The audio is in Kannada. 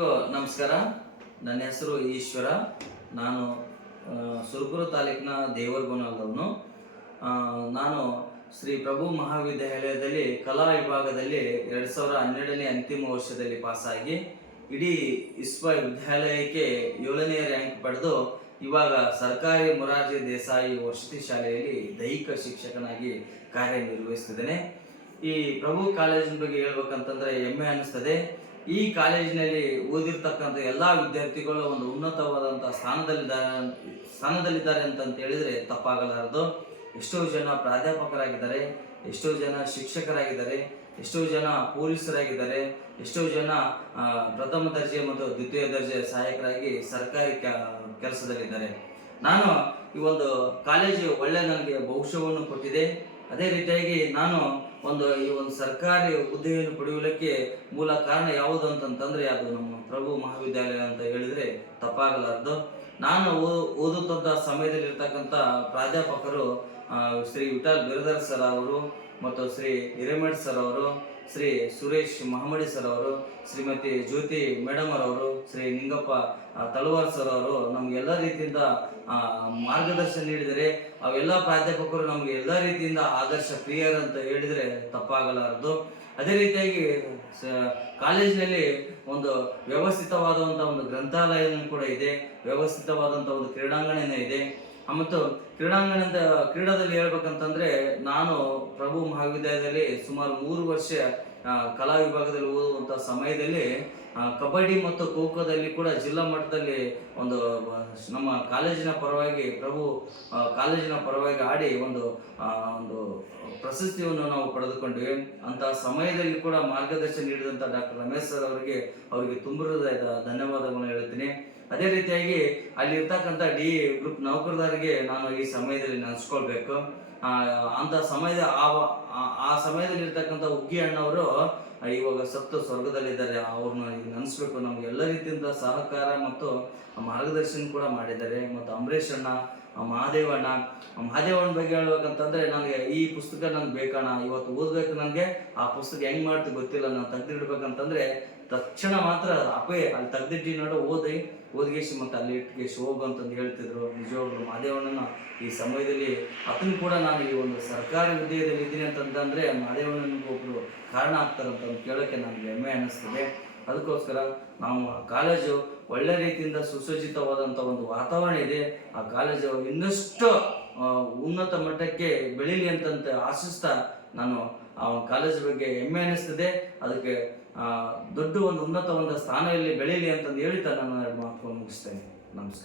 ನಮಸ್ಕಾರ. ನನ್ನ ಹೆಸರು ಈಶ್ವರ. ನಾನು ಸುರಪುರ ತಾಲೂಕಿನ ದೇವರಗೊಂಡನವನು. ನಾನು ಶ್ರೀ ಪ್ರಭು ಮಹಾವಿದ್ಯಾಲಯದಲ್ಲಿ ಕಲಾ ವಿಭಾಗದಲ್ಲಿ 2012ನೇ ಅಂತಿಮ ವರ್ಷದಲ್ಲಿ ಪಾಸಾಗಿ ಇಡೀ ವಿಶ್ವವಿದ್ಯಾಲಯಕ್ಕೆ 7ನೇ ರ್ಯಾಂಕ್ ಪಡೆದು ಇವಾಗ ಸರ್ಕಾರಿ ಮೊರಾರ್ಜಿ ದೇಸಾಯಿ ವಸತಿ ಶಾಲೆಯಲ್ಲಿ ದೈಹಿಕ ಶಿಕ್ಷಕನಾಗಿ ಕಾರ್ಯನಿರ್ವಹಿಸ್ತಿದ್ದೇನೆ. ಈ ಪ್ರಭು ಕಾಲೇಜಿನ ಬಗ್ಗೆ ಹೇಳ್ಬೇಕಂತಂದ್ರೆ ಹೆಮ್ಮೆ ಅನ್ನಿಸ್ತದೆ. ಈ ಕಾಲೇಜಿನಲ್ಲಿ ಓದಿರ್ತಕ್ಕಂಥ ಎಲ್ಲ ವಿದ್ಯಾರ್ಥಿಗಳು ಒಂದು ಉನ್ನತವಾದಂತಹ ಸ್ಥಾನದಲ್ಲಿದ್ದಾರೆ ಅಂತ ಹೇಳಿದ್ರೆ ತಪ್ಪಾಗಲಾರದು. ಎಷ್ಟೋ ಜನ ಪ್ರಾಧ್ಯಾಪಕರಾಗಿದ್ದಾರೆ, ಎಷ್ಟೋ ಜನ ಶಿಕ್ಷಕರಾಗಿದ್ದಾರೆ, ಎಷ್ಟೋ ಜನ ಪೊಲೀಸರಾಗಿದ್ದಾರೆ, ಎಷ್ಟೋ ಜನ ಪ್ರಥಮ ದರ್ಜೆ ಮತ್ತು ದ್ವಿತೀಯ ದರ್ಜೆ ಸಹಾಯಕರಾಗಿ ಸರ್ಕಾರಿ ಕೆಲಸದಲ್ಲಿದ್ದಾರೆ. ನಾನು ಈ ಒಂದು ಕಾಲೇಜು ಒಳ್ಳೆ ನನಗೆ ಭವಿಷ್ಯವನ್ನು ಕೊಟ್ಟಿದೆ. ಅದೇ ರೀತಿಯಾಗಿ ನಾನು ಈ ಒಂದು ಸರ್ಕಾರಿ ಹುದ್ದೆಯನ್ನು ಪಡೆಯುವುದಕ್ಕೆ ಮೂಲ ಕಾರಣ ಯಾವುದು ಅಂತಂತಂದ್ರೆ ಅದು ನಮ್ಮ ಪ್ರಭು ಮಹಾವಿದ್ಯಾಲಯ ಅಂತ ಹೇಳಿದ್ರೆ ತಪ್ಪಾಗಲಾರದು. ನಾನು ಓದುತ್ತಿದ್ದ ಸಮಯದಲ್ಲಿರ್ತಕ್ಕಂಥ ಪ್ರಾಧ್ಯಾಪಕರು ಶ್ರೀ ವಿಠಲ್ ಬಿರದರ್ ಸರ್ ಅವರು ಮತ್ತು ಶ್ರೀ ಹಿರೇಮಠ್ ಸರ್ ಅವರು, ಶ್ರೀ ಸುರೇಶ್ ಮಹಮಡಿ ಸರ್ ಅವರು, ಶ್ರೀಮತಿ ಜ್ಯೋತಿ ಮೇಡಮ್ ಅವರು, ಶ್ರೀ ನಿಂಗಪ್ಪ ತಳವಾರ್ ಸರ್ ಅವರು ನಮ್ಗೆಲ್ಲ ರೀತಿಯಿಂದ ಮಾರ್ಗದರ್ಶನ ನೀಡಿದರೆ. ಅವೆಲ್ಲ ಪ್ರಾಧ್ಯಾಪಕರು ನಮ್ಗೆ ಎಲ್ಲ ರೀತಿಯಿಂದ ಆದರ್ಶ ಪ್ರಿಯರ್ ಅಂತ ಹೇಳಿದ್ರೆ ತಪ್ಪಾಗಲಾರದು. ಅದೇ ರೀತಿಯಾಗಿ ಕಾಲೇಜಿನಲ್ಲಿ ಒಂದು ವ್ಯವಸ್ಥಿತವಾದಂಥ ಒಂದು ಗ್ರಂಥಾಲಯನೂ ಕೂಡ ಇದೆ, ವ್ಯವಸ್ಥಿತವಾದಂಥ ಒಂದು ಕ್ರೀಡಾಂಗಣನೇ ಇದೆ. ಮತ್ತು ಕ್ರೀಡಾದಲ್ಲಿ ಹೇಳ್ಬೇಕಂತಂದ್ರೆ ನಾನು ಪ್ರಭು ಮಹಾವಿದ್ಯಾಲಯದಲ್ಲಿ ಸುಮಾರು 3 ವರ್ಷ ಕಲಾ ವಿಭಾಗದಲ್ಲಿ ಓದುವಂಥ ಸಮಯದಲ್ಲಿ ಕಬಡ್ಡಿ ಮತ್ತು ಖೋ ಖೋದಲ್ಲಿ ಕೂಡ ಜಿಲ್ಲಾ ಮಟ್ಟದಲ್ಲಿ ಒಂದು ನಮ್ಮ ಕಾಲೇಜಿನ ಪರವಾಗಿ ಕಾಲೇಜಿನ ಪರವಾಗಿ ಆಡಿ ಒಂದು ಪ್ರಶಸ್ತಿಯನ್ನು ನಾವು ಪಡೆದುಕೊಂಡಿವೆ. ಅಂತಹ ಸಮಯದಲ್ಲಿ ಕೂಡ ಮಾರ್ಗದರ್ಶನ ನೀಡಿದಂಥ ಡಾಕ್ಟರ್ ರಮೇಶ್ ಸರ್ ಅವರಿಗೆ ತುಂಬ ಹೃದಯದ ಧನ್ಯವಾದಗಳನ್ನು ಹೇಳ್ತೀನಿ. ಅದೇ ರೀತಿಯಾಗಿ ಅಲ್ಲಿ ಇರ್ತಕ್ಕಂಥ ಡಿ ಗ್ರೂಪ್ ನೌಕರರಿಗೆ ನಾನು ಈ ಸಮಯದಲ್ಲಿ ನೆನೆಸ್ಕೊಳ್ಬೇಕು. ಅಂತ ಸಮಯದ ಆ ಸಮಯದಲ್ಲಿ ಇರ್ತಕ್ಕಂಥ ಉಗ್ಗಿ ಅಣ್ಣವರು ಇವಾಗ ಸತ್ತು ಸ್ವರ್ಗದಲ್ಲಿದ್ದಾರೆ. ಅವ್ರನ್ನ ನೆನೆಸ್ಬೇಕು. ನಮ್ಗೆ ಎಲ್ಲ ರೀತಿಯಿಂದ ಸಹಕಾರ ಮತ್ತು ಮಾರ್ಗದರ್ಶನ ಕೂಡ ಮಾಡಿದ್ದಾರೆ. ಮತ್ತು ಅಂಬರೀಷ್ ಅಣ್ಣ, ಮಹಾದೇವಣ್ಣ ಬಗ್ಗೆ ಹೇಳ್ಬೇಕಂತಂದ್ರೆ ನನಗೆ ಈ ಪುಸ್ತಕ ನನ್ಗೆ ಬೇಕಣ್ಣ, ಇವತ್ತು ಓದ್ಬೇಕು, ನನಗೆ ಆ ಪುಸ್ತಕ ಹೆಂಗ್ ಮಾಡ್ತೀವಿ ಗೊತ್ತಿಲ್ಲ, ನಾನು ತೆಗ್ದಿಡ್ಬೇಕಂತಂದ್ರೆ ತಕ್ಷಣ ಮಾತ್ರ ಅಲ್ಲಿ ತೆಗ್ದಿಟ್ಟು ನೋಡು ಓದ್ಗೇಶಿ ಮತ್ತೆ ಅಲ್ಲಿ ಇಟ್ಗೇಶಿ ಹೋಗು ಅಂತಂದು ಹೇಳ್ತಿದ್ರು. ನಿಜವಾಗ್ಲು ಮಹಾದೇವಣ್ಣನ ಈ ಸಮಯದಲ್ಲಿ ಅದನ್ನು ಕೂಡ ನಾನು ಈ ಒಂದು ಸರ್ಕಾರಿ ಹುದ್ದೆಯಲ್ಲಿ ಇದ್ದೀನಿ ಅಂತಂದ್ರೆ ಮಹಾದೇವಣ್ಣನಿಗೊಬ್ರು ಕಾರಣ ಆಗ್ತಾರಂತ ಕೇಳೋಕ್ಕೆ ನನಗೆ ಹೆಮ್ಮೆ ಅನ್ನಿಸ್ತದೆ. ಅದಕ್ಕೋಸ್ಕರ ನಾವು ಕಾಲೇಜು ಒಳ್ಳೆ ರೀತಿಯಿಂದ ಸುಸಜ್ಜಿತವಾದಂಥ ಒಂದು ವಾತಾವರಣ ಇದೆ. ಆ ಕಾಲೇಜು ಇನ್ನಷ್ಟು ಉನ್ನತ ಮಟ್ಟಕ್ಕೆ ಬೆಳೀಲಿ ಅಂತಂತ ಆಶಿಸ್ತಾ ನಾನು ಆ ಕಾಲೇಜ್ ಬಗ್ಗೆ ಹೆಮ್ಮೆ ಅನ್ನಿಸ್ತದೆ. ಅದಕ್ಕೆ ದೊಡ್ಡ ಒಂದು ಉನ್ನತ ಒಂದು ಸ್ಥಾನದಲ್ಲಿ ಬೆಳೀಲಿ ಅಂತಂದು ಹೇಳ್ತಾ ನಾನು ಮಾತು ಮುಗಿಸ್ತೇನೆ. ನಮಸ್ಕಾರ.